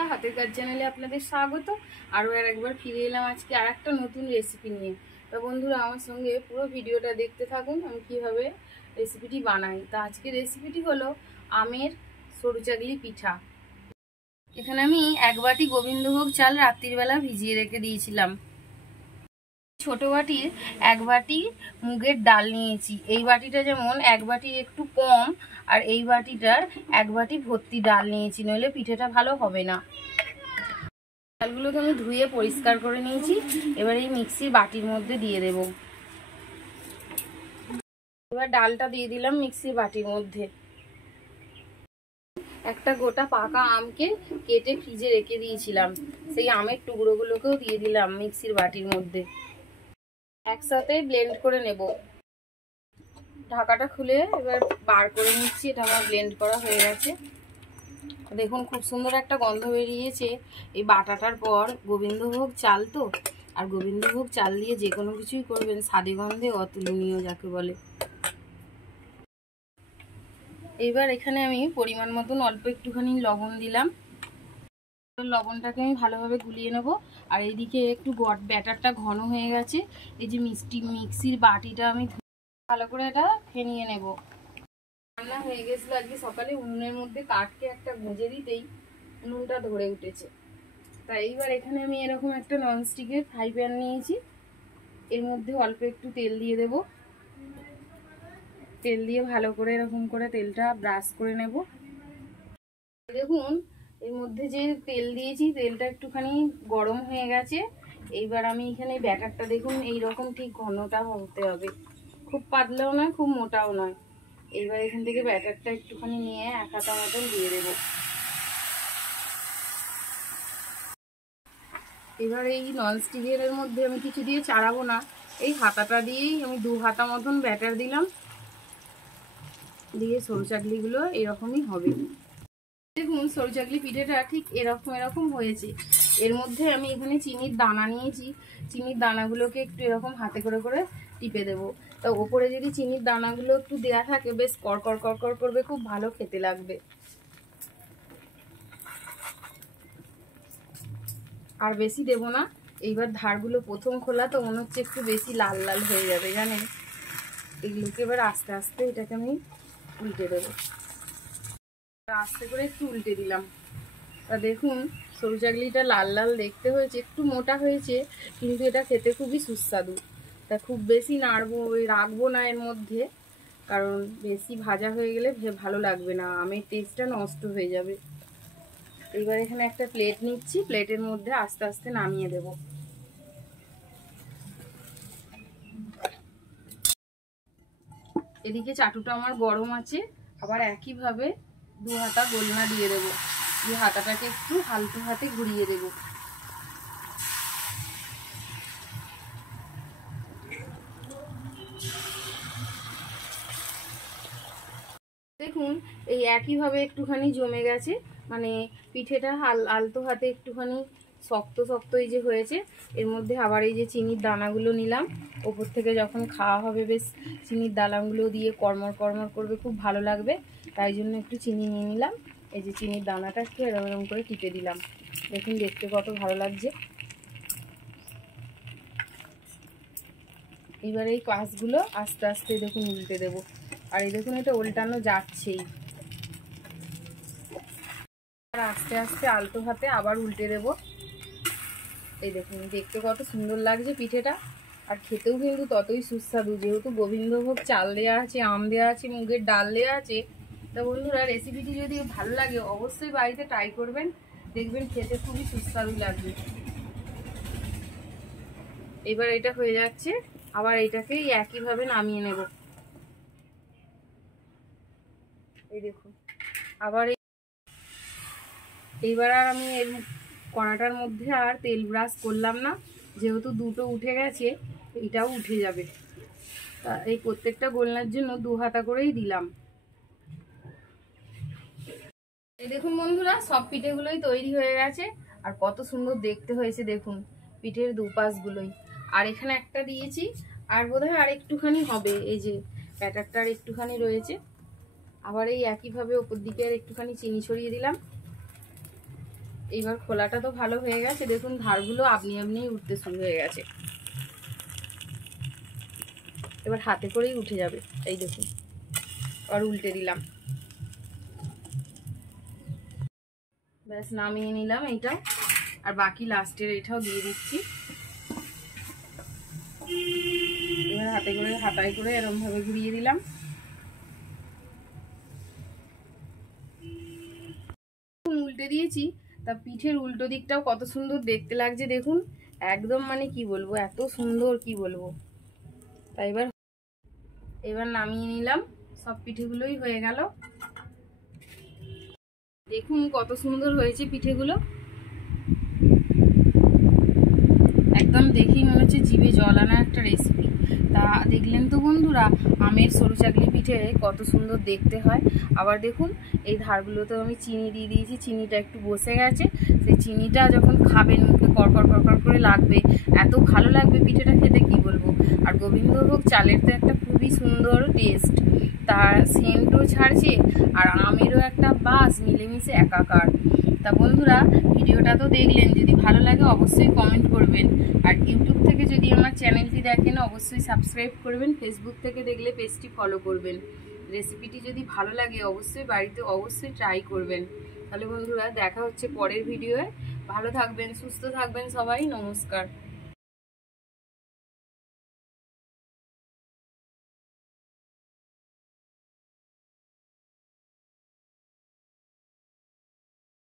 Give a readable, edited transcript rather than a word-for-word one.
বন্ধুরা, হাতের কাজ চ্যানেলে আপনাদের স্বাগত। আরও একবার ফিরে এলাম আজকে আর একটা নতুন রেসিপি নিয়ে। তো বন্ধুরা, আমার সঙ্গে পুরো ভিডিওটা দেখতে থাকুন আমি কিভাবে রেসিপিটি বানাই। তা আজকে রেসিপিটি হলো আমের সরু চাগলি পিঠা। এখানে আমি 1 বাটি গোবিন্দভোগ চাল রাত্রিবেলা ভিজিয়ে রেখে দিয়েছিলাম। ছোট বাটির 1 বাটি মুগের ডাল নিয়েছি। এই বাটিটা যেমন 1 বাটির একটু কম, আর এই বাটিটার 1 বাটি ভর্তি ডাল নিয়েছি, নইলে পিঠেটা ভালো হবে না। ডালগুলোকে আমি ধুয়ে পরিষ্কার করে নিয়েছি। এবার এই মিক্সির বাটির মধ্যে দিয়ে দেব। এবার ডালটা দিয়ে দিলাম মিক্সির বাটির মধ্যে। একটা গোটা পাকা আমকে কেটে ফ্রিজে রেখে দিয়েছিলাম, সেই আমের টুকরোগুলোকেও দিয়ে দিলাম মিক্সির বাটির মধ্যে। একসাথে ব্লেন্ড করে নেব। ঢাকাটা খুলে এবার বার করে নিচ্ছি। এটা আমার ব্লেন্ড করা হয়ে গেছে। দেখুন খুব সুন্দর একটা গন্ধ বেরিয়েছে এই বাটাটার পর। গোবিন্দভোগ চাল তো, আর গোবিন্দভোগ চাল দিয়ে যে কোনো কিছুই করবেন স্বাদে গন্ধে অতুলনীয় যাকে বলে। এবার এখানে আমি পরিমাণ মতন অল্প একটুখানি লবণ দিলাম। লবণটাকে আমি ভালোভাবে গুলিয়ে নেব। আর এইদিকে একটু ব্যাটারটা ঘন হয়ে গেছে। এই যে মিক্সির বাটিটা আমি ভালো করে এটা ফেনিয়ে নেব। রান্না হয়ে গেছিল আজকে সকালে, উনুনের মধ্যে কাঠকে একটা গুঁজে দিতেই উনুনটা ধরে উঠেছে। তাই এইবার এখানে আমি এরকম একটা ননস্টিকের ফ্রাই প্যান নিয়েছি। এর মধ্যে অল্প একটু তেল দিয়ে দেব। তেল দিয়ে ভালো করে এরকম করে তেলটা ব্রাশ করে নেব। দেখুন এর মধ্যে যে তেল দিয়েছি, তেলটা একটুখানি গরম হয়ে গেছে। এইবার আমি এখানে ব্যাটারটা দেখুন এইরকম ঠিক ঘনটা হতে হবে, খুব পাতলাও নয় খুব মোটাও নয়। এইবার এখান থেকে ব্যাটারটা একটুখানি নিয়ে 1 হাতা মতন দিয়ে দেব। এবার এই ননস্টিকের মধ্যে আমি কিছু দিয়ে চাড়াবো না, এই হাতাটা দিয়েই আমি 2 হাতা মতন ব্যাটার দিলাম। দিয়ে সরু চাকলিগুলো এরকমই হবে। দেখুন সরু চাকলি পিঠেটা ঠিক এরকম হয়েছে। এর মধ্যে আমি এখানে চিনির দানা নিয়েছি। চিনির দানাগুলোকে একটু এরকম হাতে করে করে টিপে দেবো। তা ওপরে যদি চিনির দানাগুলো একটু দেয়া থাকে বেশ কড়কড় কড়কড় করবে, খুব ভালো খেতে লাগবে। আর বেশি দেব না। এইবার ধারগুলো প্রথম খোলা তো মনে হচ্ছে একটু বেশি লাল লাল হয়ে যাবে জানেন। এগুলোকে এবার আস্তে আস্তে এটাকে আমি উল্টে দেবো। আস্তে করে একটু উল্টে দিলাম। তা দেখুন সরু চাকলিটা লাল লাল দেখতে হয়েছে, একটু মোটা হয়েছে, কিন্তু এটা খেতে খুবই সুস্বাদু। তা খুব বেশি রাখবো না এর মধ্যে, কারণ বেশি ভাজা হয়ে গেলে ভালো লাগবে না, আমের টেস্টটা নষ্ট হয়ে যাবে। এবার এখানে একটা প্লেট নিচ্ছি, প্লেটের মধ্যে আস্তে আস্তে নামিয়ে দেব। এদিকে চাটুটা আমার গরম আছে। আবার একইভাবে 2 হাতা গোলনা দিয়ে দেব। দিয়ে হাতাটাকে একটু হালকা হাতে ঘুরিয়ে দেব। দেখুন এই একইভাবে একটুখানি জমে গেছে, মানে পিঠেটা আলতো হাতে একটুখানি শক্ত শক্ত এই যে হয়েছে। এর মধ্যে আবার এই যে চিনির দানাগুলো নিলাম, ওপর থেকে যখন খাওয়া হবে বেশ চিনির দানাগুলো দিয়ে কড়মড় কড়মড় করবে, খুব ভালো লাগবে। তাই জন্য একটু চিনি নিয়ে নিলাম। এই যে চিনির দানাটা একটু এরকম করে টিপে দিলাম। দেখুন দেখতে কত ভালো লাগছে। এবার এই কাঁচগুলো আস্তে আস্তে দেখুন উল্টে দেব। আর এই দেখুন এটা উল্টানো যাচ্ছেই। আর আস্তে আস্তে আলতো হাতে আবার উল্টে দেব। এই দেখুন দেখতে কত সুন্দর লাগছে পিঠেটা, আর খেতেও কিন্তু ততই সুস্বাদু। যেহেতু গোবিন্দভোগ চাল দেওয়া আছে, আম দেওয়া আছে, মুগের ডাল দেওয়া আছে। তা বন্ধুরা, রেসিপিটি যদি ভালো লাগে অবশ্যই বাড়িতে ট্রাই করবেন, দেখবেন খেতে খুবই সুস্বাদু লাগবে। এবার এটা হয়ে যাচ্ছে, আবার এটাকে একইভাবে নামিয়ে নেব। এই দেখুন আবার এইবার আর আমি এর কড়াটার মধ্যে আর তেল ব্রাশ করলাম না, যেহেতু দুটো উঠে গেছে এটাও উঠে যাবে। তা এই প্রত্যেকটা গোলনার জন্য 2 হাতা করেই দিলাম। এই দেখুন বন্ধুরা, সব পিঠেগুলোই তৈরি হয়ে গেছে, আর কত সুন্দর দেখতে হয়েছে দেখুন পিঠের দুপাশগুলোই। আর এখানে একটা দিয়েছি, আর বোধহয় আর একটুখানি হবে। এই যে ব্যাটারটা আর একটুখানি রয়েছে। আবার এই একইভাবে ওপর দিকে আর একটুখানি চিনি ছড়িয়ে দিলাম। এইবার খোলাটা তো ভালো হয়ে গেছে, দেখুন ধারগুলো আপনি আপনিই উঠতে শুরু হয়ে গেছে। এবার হাতে করেই উঠে যাবে, এই দেখুন। আর উল্টে দিলাম, ব্যাস নামিয়ে নিলাম এইটা। আর বাকি লাস্টের এটাও দিয়ে দিচ্ছি। এবার হাতে করে হাতায় করে এরকম ভাবে ঘুরিয়ে দিলাম। উল্টে দিয়েছি, তা পিঠের উল্টো দিকটাও কত সুন্দর দেখতে লাগছে দেখুন, একদম মানে কি বলবো, এত সুন্দর কি বলবো। তাই এবার নামিয়ে নিলাম, সব পিঠেগুলোই হয়ে গেল। দেখুন কত সুন্দর হয়েছে পিঠেগুলো, একদম দেখেই মনে হচ্ছে জিভে জল আনা একটা রেসিপি। তা দেখলেন তো বন্ধুরা, আমের সরু চাকলি পিঠে কত সুন্দর দেখতে হয়। আবার দেখুন এই ধারগুলোতেও আমি চিনি দিয়ে দিয়েছি, চিনিটা একটু বসে গেছে। সেই চিনিটা যখন খাবেন মুখে কড়কড় কড়কড় করে লাগবে, এত ভালো লাগবে পিঠেটা খেতে কি বলবো। আর গোবিন্দভোগ চালের তো একটা খুবই সুন্দর টেস্ট, তার সেন্টও ছাড়ছে আর আমেরও একটা বাস, মিলেমিশে একাকার। তা বন্ধুরা ভিডিওটা তো দেখলেন, যদি ভালো লাগে অবশ্যই কমেন্ট করবেন। আর ইউটিউব থেকে যদি আমার চ্যানেলটি দেখেন অবশ্যই সাবস্ক্রাইব করবেন, ফেসবুক থেকে দেখলে পেজটি ফলো করবেন। রেসিপিটি যদি ভালো লাগে অবশ্যই বাড়িতে অবশ্যই ট্রাই করবেন। তাহলে বন্ধুরা দেখা হচ্ছে পরের ভিডিওয়ে। ভালো থাকবেন, সুস্থ থাকবেন সবাই, নমস্কার।